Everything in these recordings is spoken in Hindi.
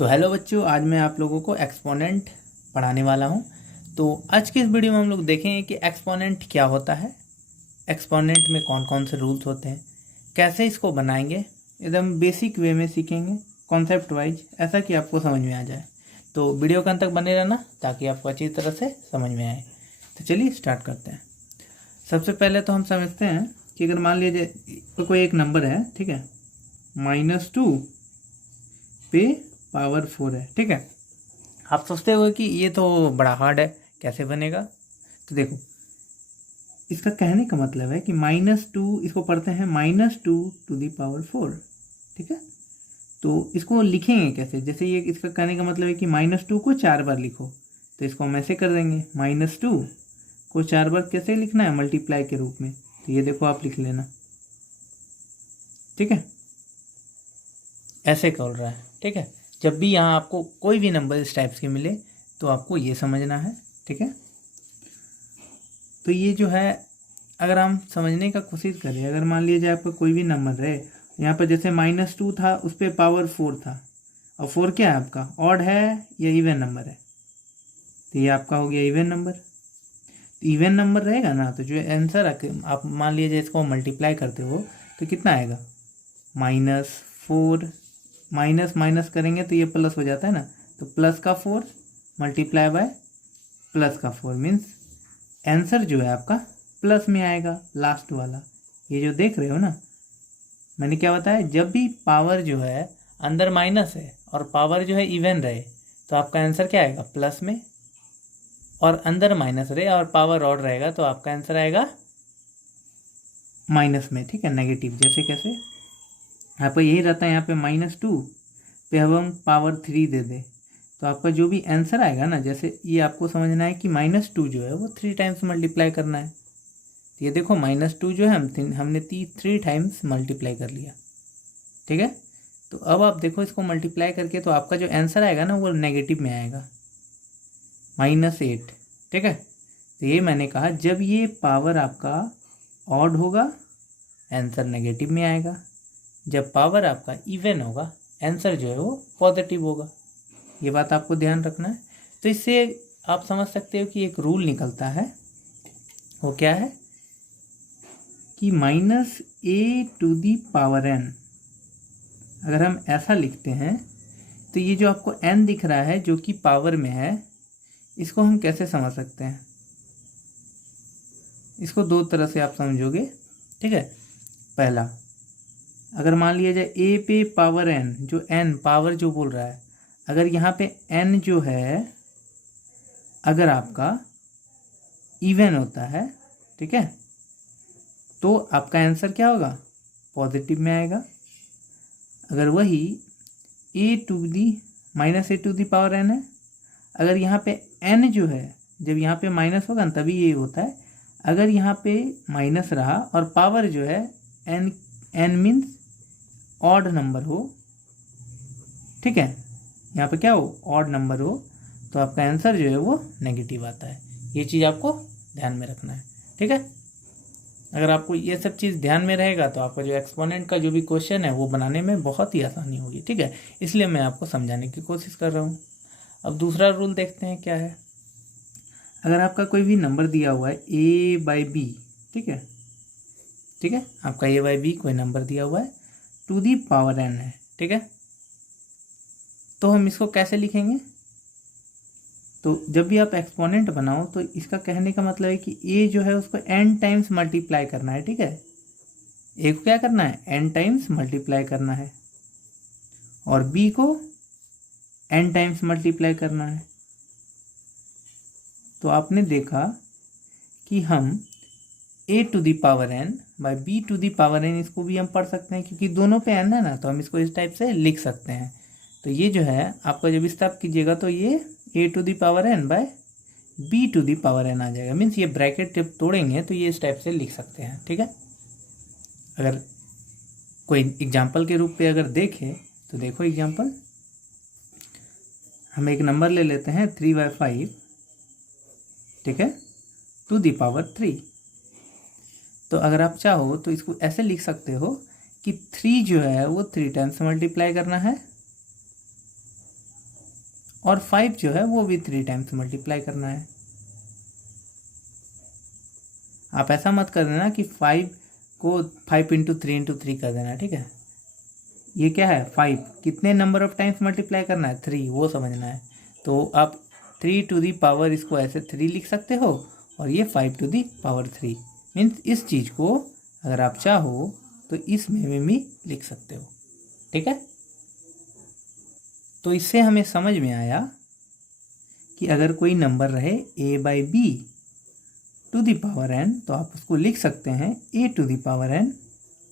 तो हेलो बच्चों, आज मैं आप लोगों को एक्सपोनेंट पढ़ाने वाला हूं। तो आज की इस वीडियो में हम लोग देखेंगे कि एक्सपोनेंट क्या होता है, एक्सपोनेंट में कौन कौन से रूल्स होते हैं, कैसे इसको बनाएंगे, एकदम बेसिक वे में सीखेंगे, कॉन्सेप्ट वाइज, ऐसा कि आपको समझ में आ जाए। तो वीडियो के अंत तक बने रहना ताकि आपको अच्छी तरह से समझ में आए। तो चलिए स्टार्ट करते हैं। सबसे पहले तो हम समझते हैं कि अगर मान लीजिए कोई एक नंबर है, ठीक है, -2 पे पावर 4 है, ठीक है। आप सोचते हो कि ये तो बड़ा हार्ड है, कैसे बनेगा। तो देखो, इसका कहने का मतलब है कि -2 इसको पढ़ते हैं -2 टू दी पावर 4, ठीक है। तो इसको लिखेंगे कैसे, जैसे ये इसका कहने का मतलब है कि -2 को 4 बार लिखो, तो इसको हम ऐसे कर देंगे। -2 को 4 बार कैसे लिखना है, मल्टीप्लाई के रूप में। तो ये देखो आप लिख लेना, ठीक है, ऐसे कर रहा है, ठीक है। जब भी यहाँ आपको कोई भी नंबर इस टाइप के मिले तो आपको ये समझना है, ठीक है। तो ये जो है, अगर हम समझने का कोशिश करें, अगर मान लीजिए आपका कोई भी नंबर रहे, यहाँ पर जैसे -2 था, उस पर पावर 4 था, और 4 क्या है आपका, ऑड है या इवन नंबर है, तो ये आपका हो गया इवन नंबर। तो इवन नंबर रहेगा ना, तो जो आंसर आप मान लीजिए इसको मल्टीप्लाई करते हो तो कितना आएगा, -4, माइनस माइनस करेंगे तो ये प्लस हो जाता है ना, तो प्लस का 4 मल्टीप्लाई बाय प्लस का 4 मीन्स आंसर जो है आपका प्लस में आएगा, लास्ट वाला। ये जो देख रहे हो ना, मैंने क्या बताया, जब भी पावर जो है अंदर माइनस है और पावर जो है इवन रहे तो आपका आंसर क्या आएगा, प्लस में, और अंदर माइनस रहे और पावर ऑड रहेगा तो आपका आंसर आएगा माइनस में, ठीक है, नेगेटिव। जैसे कैसे, आपका यही रहता है, यहाँ पे -2 पे हम पावर 3 दे दे तो आपका जो भी आंसर आएगा ना, जैसे ये आपको समझना है कि -2 जो है वो 3 टाइम्स मल्टीप्लाई करना है। तो ये देखो -2 जो है हमने 3 टाइम्स मल्टीप्लाई कर लिया, ठीक है। तो अब आप देखो इसको मल्टीप्लाई करके, तो आपका जो आंसर आएगा ना वो नेगेटिव में आएगा, -8, ठीक है। तो ये मैंने कहा, जब ये पावर आपका ऑड होगा आंसर नेगेटिव में आएगा, जब पावर आपका इवन होगा आंसर जो है वो पॉजिटिव होगा। ये बात आपको ध्यान रखना है। तो इससे आप समझ सकते हो कि एक रूल निकलता है, वो क्या है कि -a to the power n, अगर हम ऐसा लिखते हैं तो ये जो आपको n दिख रहा है जो कि पावर में है, इसको हम कैसे समझ सकते हैं, इसको दो तरह से आप समझोगे, ठीक है। पहला, अगर मान लिया जाए a पे पावर n, जो n पावर जो बोल रहा है, अगर यहाँ पे n जो है अगर आपका इवन होता है, ठीक है, तो आपका आंसर क्या होगा, पॉजिटिव में आएगा। अगर वही a to the power n है, अगर यहाँ पे n जो है, जब यहाँ पे माइनस होगा ना तभी ये होता है, अगर यहाँ पे माइनस रहा और पावर जो है n मीन्स ऑड नंबर हो, ठीक है, यहाँ पे क्या हो, ऑड नंबर हो, तो आपका आंसर जो है वो नेगेटिव आता है। ये चीज़ आपको ध्यान में रखना है, ठीक है। अगर आपको ये सब चीज़ ध्यान में रहेगा तो आपका जो एक्सपोनेंट का जो भी क्वेश्चन है वो बनाने में बहुत ही आसानी होगी, ठीक है। इसलिए मैं आपको समझाने की कोशिश कर रहा हूँ। अब दूसरा रूल देखते हैं क्या है। अगर आपका कोई भी नंबर दिया हुआ है a/b, ठीक है, ठीक है, आपका a/b कोई नंबर दिया हुआ है टू दी पावर n है, ठीक है, तो हम इसको कैसे लिखेंगे। तो जब भी आप एक्सपोनेंट बनाओ तो इसका कहने का मतलब है कि a जो है उसको n टाइम्स मल्टीप्लाई करना है, ठीक है, a को क्या करना है, n टाइम्स मल्टीप्लाई करना है, और b को n टाइम्स मल्टीप्लाई करना है। तो आपने देखा कि हम a to the power n by b to the power n, इसको भी हम पढ़ सकते हैं क्योंकि दोनों पे n है ना, तो हम इसको इस टाइप से लिख सकते हैं। तो ये जो है आपका जब इस टाइप कीजिएगा तो ये a to the power n by b to the power n आ जाएगा, मीन्स ये ब्रैकेट जब तोड़ेंगे तो ये इस टाइप से लिख सकते हैं, ठीक है। अगर कोई एग्जाम्पल के रूप पे अगर देखें तो देखो एग्जाम्पल, हम एक नंबर ले लेते हैं 3/5, ठीक है, टू दी पावर 3। तो अगर आप चाहो तो इसको ऐसे लिख सकते हो कि 3 जो है वो 3 टाइम्स मल्टीप्लाई करना है, और 5 जो है वो भी 3 टाइम्स मल्टीप्लाई करना है। आप ऐसा मत कर देना कि 5 को 5 इंटू 3 कर देना, ठीक है। ये क्या है 5, कितने नंबर ऑफ टाइम्स मल्टीप्लाई करना है 3, वो समझना है। तो आप 3 टू दी पावर इसको ऐसे 3 लिख सकते हो और ये 5 टू दी पावर 3। मीन्स इस चीज़ को अगर आप चाहो तो इसमें भी लिख सकते हो, ठीक है। तो इससे हमें समझ में आया कि अगर कोई नंबर रहे a/b to the power n तो आप उसको लिख सकते हैं a to the power n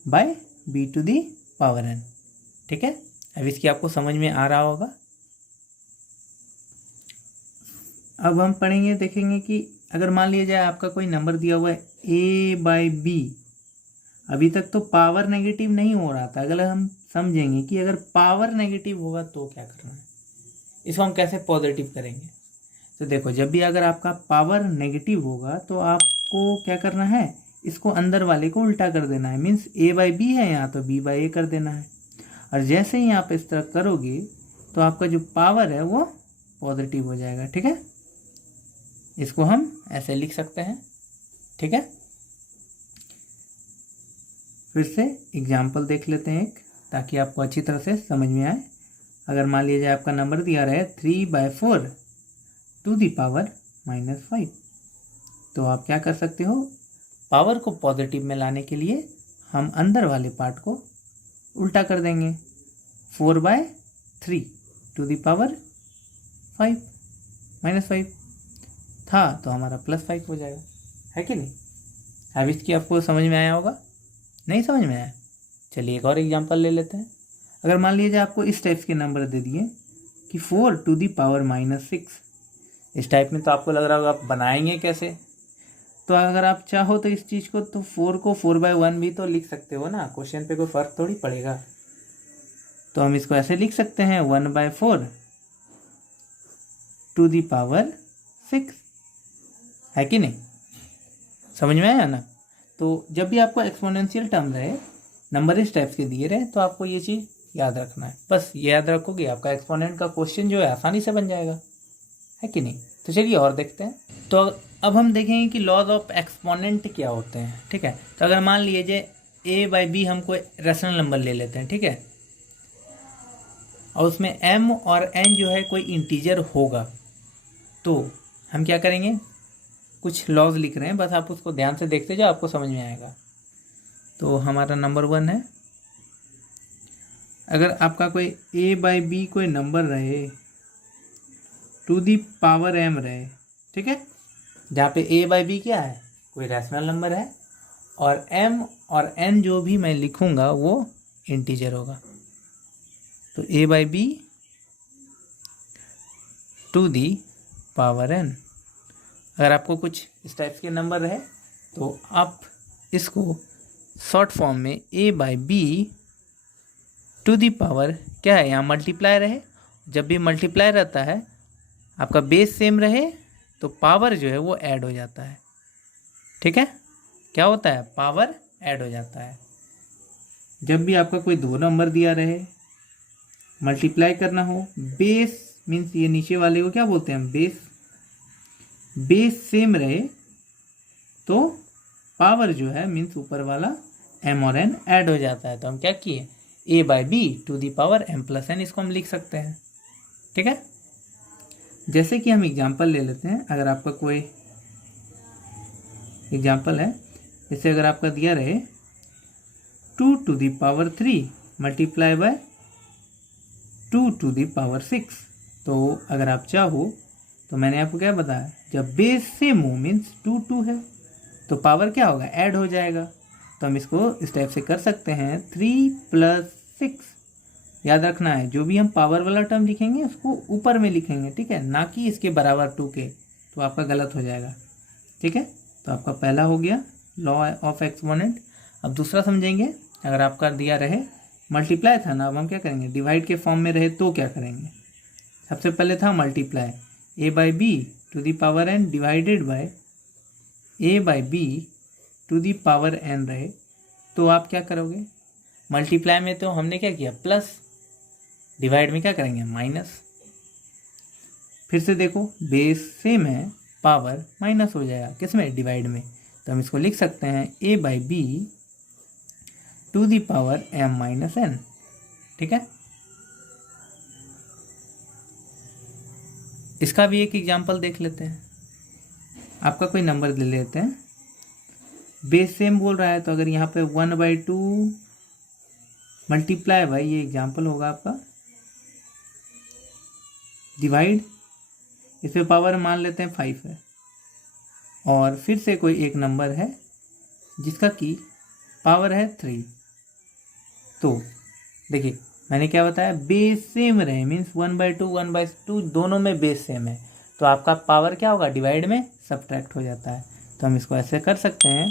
by b to the power n, ठीक है। अब इसकी आपको समझ में आ रहा होगा। अब हम पढ़ेंगे, देखेंगे कि अगर मान लिया जाए आपका कोई नंबर दिया हुआ है a/b, अभी तक तो पावर नेगेटिव नहीं हो रहा था। अगर हम समझेंगे कि अगर पावर नेगेटिव होगा तो क्या करना है, इसको हम कैसे पॉजिटिव करेंगे। तो देखो, जब भी अगर आपका पावर नेगेटिव होगा तो आपको क्या करना है, इसको अंदर वाले को उल्टा कर देना है। मीन्स a/b है यहाँ तो b/a कर देना है। और जैसे ही आप इस तरह करोगे तो आपका जो पावर है वो पॉजिटिव हो जाएगा, ठीक है। इसको हम ऐसे लिख सकते हैं, ठीक है। फिर से एग्जाम्पल देख लेते हैं एक, ताकि आपको अच्छी तरह से समझ में आए। अगर मान लीजिए आपका नंबर दिया रहे 3/4 टू दी पावर -5, तो आप क्या कर सकते हो, पावर को पॉजिटिव में लाने के लिए हम अंदर वाले पार्ट को उल्टा कर देंगे। 4/3 टू दी पावर 5 -5 था तो हमारा +5 हो जाएगा, है कि नहीं। अब इसकी आपको समझ में आया होगा, नहीं समझ में आया। चलिए एक और एग्जांपल ले लेते हैं। अगर मान लीजिए आपको इस टाइप के नंबर दे दिए कि 4 टू दी पावर -6, इस टाइप में तो आपको लग रहा होगा आप बनाएंगे कैसे। तो अगर आप चाहो तो इस चीज़ को तो 4 को 4/1 भी तो लिख सकते हो ना, क्वेश्चन पे कोई फ़र्क थोड़ी पड़ेगा। तो हम इसको ऐसे लिख सकते हैं 1/4 टू दी पावर 6, है कि नहीं, समझ में आया ना। तो जब भी आपको एक्सपोनेंशियल टर्म रहे, नंबर इस टाइप के दिए रहे, तो आपको ये चीज़ याद रखना है। बस ये याद रखोगे आपका एक्सपोनेंट का क्वेश्चन जो है आसानी से बन जाएगा, है कि नहीं। तो चलिए और देखते हैं। तो अब हम देखेंगे कि लॉज ऑफ एक्सपोनेंट क्या होते हैं, ठीक है। तो अगर मान लीजिए a/b हम कोई रेशनल नंबर ले लेते हैं, ठीक है, और उसमें m और n जो है कोई इंटीजर होगा, तो हम क्या करेंगे, कुछ लॉज लिख रहे हैं, बस आप उसको ध्यान से देखते जाओ, आपको समझ में आएगा। तो हमारा नंबर 1 है, अगर आपका कोई a/b कोई नंबर रहे टू दी पावर m रहे, ठीक है, जहाँ पे a/b क्या है, कोई रैशनल नंबर है, और m और n जो भी मैं लिखूँगा वो इंटीजर होगा। तो a/b to the power n, अगर आपको कुछ इस टाइप के नंबर रहे तो आप इसको शॉर्ट फॉर्म में a/b टू दी पावर क्या है, यहाँ मल्टीप्लाई रहे। जब भी मल्टीप्लाई रहता है, आपका बेस सेम रहे, तो पावर जो है वो ऐड हो जाता है, ठीक है। क्या होता है, पावर ऐड हो जाता है। जब भी आपका कोई दो नंबर दिया रहे, मल्टीप्लाई करना हो, बेस मीन्स ये नीचे वाले को क्या बोलते हैं, बेस सेम रहे, तो पावर जो है मीन्स ऊपर वाला m और n ऐड हो जाता है। तो हम क्या किए, a/b to the power m+n, इसको हम लिख सकते हैं, ठीक है। जैसे कि हम एग्जांपल ले लेते हैं। अगर आपका कोई एग्जांपल है, जैसे अगर आपका दिया रहे 2 to the power 3 multiply by 2 to the power 6, तो अगर आप चाहो तो मैंने आपको क्या बताया, जब बेस सेम हो मीन्स 2 है, तो पावर क्या होगा, ऐड हो जाएगा। तो हम इसको इस टाइप से कर सकते हैं 3 + 6। याद रखना है, जो भी हम पावर वाला टर्म लिखेंगे उसको ऊपर में लिखेंगे, ठीक है, ना कि इसके बराबर 2 के, तो आपका गलत हो जाएगा, ठीक है। तो आपका पहला हो गया लॉ ऑफ एक्सपोनेंट। अब दूसरा समझेंगे। अगर आपका दिया रहे मल्टीप्लाई था ना, अब हम क्या करेंगे, डिवाइड के फॉर्म में रहे तो क्या करेंगे। सबसे पहले था multiply, a/b to the power n divided by a/b to the power n रहे, तो आप क्या करोगे, मल्टीप्लाई में तो हमने क्या किया प्लस, डिवाइड में क्या करेंगे माइनस। फिर से देखो बेस सेम है, पावर माइनस हो जाएगा किस में, डिवाइड में। तो हम इसको लिख सकते हैं a/b to the power m minus n। ठीक है, इसका भी एक एग्जांपल देख लेते हैं। आपका कोई नंबर ले लेते हैं, बेस सेम बोल रहा है, तो अगर यहाँ पे 1/2 मल्टीप्लाई बाई, ये एग्जांपल होगा आपका, डिवाइड, इस पे पावर मान लेते हैं 5 है, और फिर से कोई एक नंबर है जिसका की पावर है 3। तो देखिए मैंने क्या बताया, बेस सेम रहे मीन्स 1/2 1/2 दोनों में बेस सेम है, तो आपका पावर क्या होगा, डिवाइड में सब्ट्रैक्ट हो जाता है। तो हम इसको ऐसे कर सकते हैं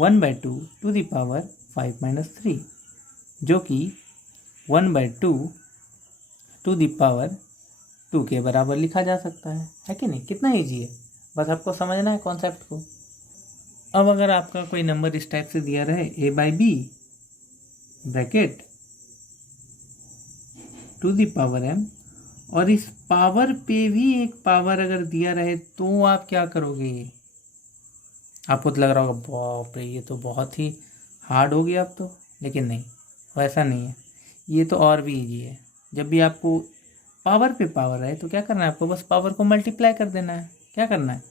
1/2 टू द पावर 5 - 3, जो कि 1/2 टू द पावर 2 के बराबर लिखा जा सकता है कि नहीं। कितना ईजी है, बस आपको समझना है कॉन्सेप्ट को। अब अगर आपका कोई नंबर इस टाइप से दिया रहे a/b bracket to the power m, और इस पावर पे भी एक पावर अगर दिया रहे तो आप क्या करोगे। आपको तो लग रहा होगा बाप रे ये तो बहुत ही हार्ड हो गया अब तो, लेकिन नहीं, वैसा नहीं है, ये तो और भी इजी है। जब भी आपको पावर पे पावर है तो क्या करना है, आपको बस पावर को मल्टीप्लाई कर देना है। क्या करना है,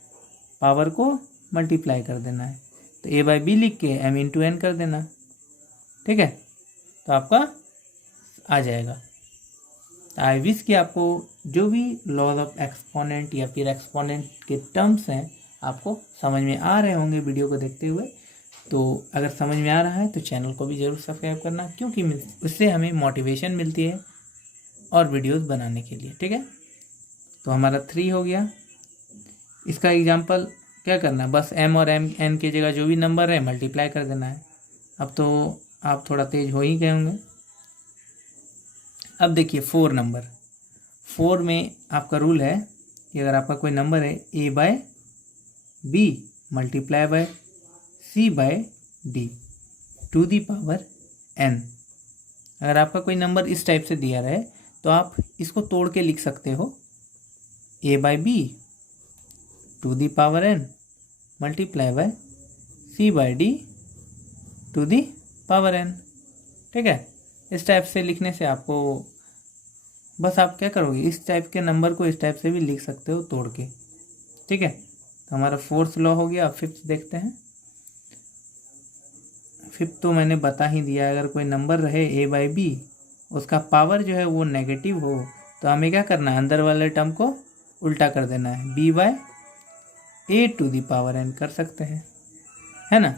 पावर को मल्टीप्लाई कर देना है। तो a/b लिख के m × n कर देना, ठीक है, तो आपका आ जाएगा। आई विश कि आपको जो भी लॉज ऑफ एक्सपोनेंट या फिर एक्सपोनेंट के टर्म्स हैं आपको समझ में आ रहे होंगे वीडियो को देखते हुए। तो अगर समझ में आ रहा है तो चैनल को भी ज़रूर सब्सक्राइब करना, क्योंकि उससे हमें मोटिवेशन मिलती है और वीडियोस बनाने के लिए। ठीक है, तो हमारा 3 हो गया। इसका एग्जांपल क्या करना है, बस m और n की जगह जो भी नंबर है मल्टीप्लाई कर देना है। अब तो आप थोड़ा तेज हो ही गए होंगे। अब देखिए 4 नंबर, 4 में आपका रूल है कि अगर आपका कोई नंबर है a/b multiply by c/d to the power n, अगर आपका कोई नंबर इस टाइप से दिया रहे तो आप इसको तोड़ के लिख सकते हो a/b to the power n multiply by c/d to the power n। ठीक है, इस टाइप से लिखने से आपको बस आप क्या करोगे, इस टाइप के नंबर को इस टाइप से भी लिख सकते हो तोड़ के। ठीक है, तो हमारा 4th लॉ हो गया। अब 5th देखते हैं। 5th तो मैंने बता ही दिया, अगर कोई नंबर रहे a/b, उसका पावर जो है वो नेगेटिव हो तो हमें क्या करना है, अंदर वाले टर्म को उल्टा कर देना है, b/a to the power n कर सकते हैं, है ना।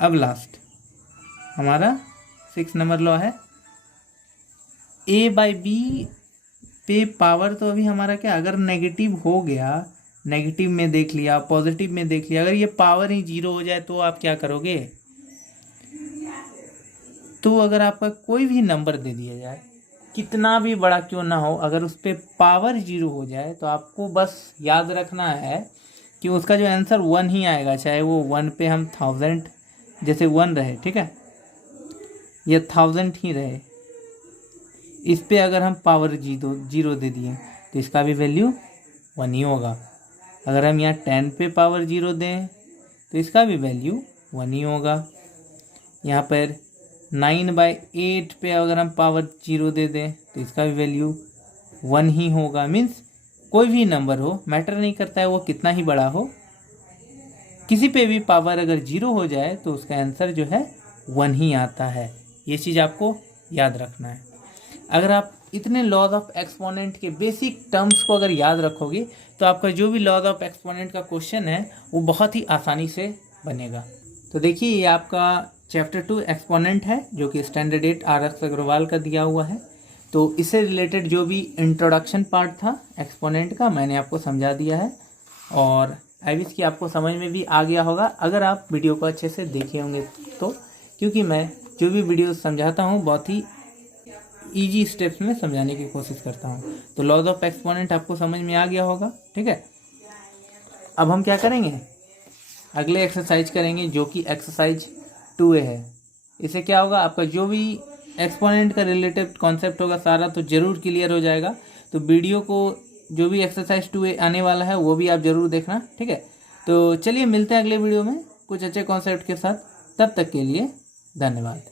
अब लास्ट हमारा 6 नंबर लॉ है, a/b पे पावर तो अभी हमारा क्या, अगर नेगेटिव हो गया, नेगेटिव में देख लिया, पॉजिटिव में देख लिया, अगर ये पावर ही 0 हो जाए तो आप क्या करोगे। तो अगर आपका कोई भी नंबर दे दिया जाए, कितना भी बड़ा क्यों ना हो, अगर उस पर पावर 0 हो जाए तो आपको बस याद रखना है कि उसका जो आंसर 1 ही आएगा, चाहे वो 1 पे हम 1000 जैसे 1 रहे, ठीक है, या 1000 ही रहे, इस पे अगर हम पावर 0 दे दिए तो इसका भी वैल्यू 1 ही होगा। अगर हम यहाँ 10 पे पावर 0 दें तो इसका भी वैल्यू 1 ही होगा। यहाँ पर 9/8 पे अगर हम पावर 0 दे दें तो इसका भी वैल्यू 1 ही होगा। मीन्स कोई भी नंबर हो, मैटर नहीं करता है वो कितना ही बड़ा हो, किसी पे भी पावर अगर 0 हो जाए तो उसका आंसर जो है 1 ही आता है। ये चीज़ आपको याद रखना है। अगर आप इतने लॉज ऑफ एक्सपोनेंट के बेसिक टर्म्स को अगर याद रखोगे तो आपका जो भी लॉज ऑफ एक्सपोनेंट का क्वेश्चन है वो बहुत ही आसानी से बनेगा। तो देखिए ये आपका चैप्टर 2 एक्सपोनेंट है, जो कि स्टैंडर्ड 8 RX अग्रवाल का दिया हुआ है। तो इससे रिलेटेड जो भी इंट्रोडक्शन पार्ट था एक्सपोनेंट का मैंने आपको समझा दिया है, और आई विश कि आपको समझ में भी आ गया होगा अगर आप वीडियो को अच्छे से देखे होंगे तो, क्योंकि मैं जो भी वीडियो समझाता हूँ बहुत ही इजी स्टेप्स में समझाने की कोशिश करता हूँ। तो लॉज ऑफ एक्सपोनेंट आपको समझ में आ गया होगा, ठीक है। अब हम क्या करेंगे, अगले एक्सरसाइज करेंगे जो कि एक्सरसाइज 2A है। इससे क्या होगा, आपका जो भी एक्सपोनेंट का रिलेटेड कॉन्सेप्ट होगा सारा तो ज़रूर क्लियर हो जाएगा। तो वीडियो को जो भी एक्सरसाइज 2 आने वाला है वो भी आप ज़रूर देखना, ठीक है। तो चलिए मिलते हैं अगले वीडियो में कुछ अच्छे कॉन्सेप्ट के साथ। तब तक के लिए धन्यवाद।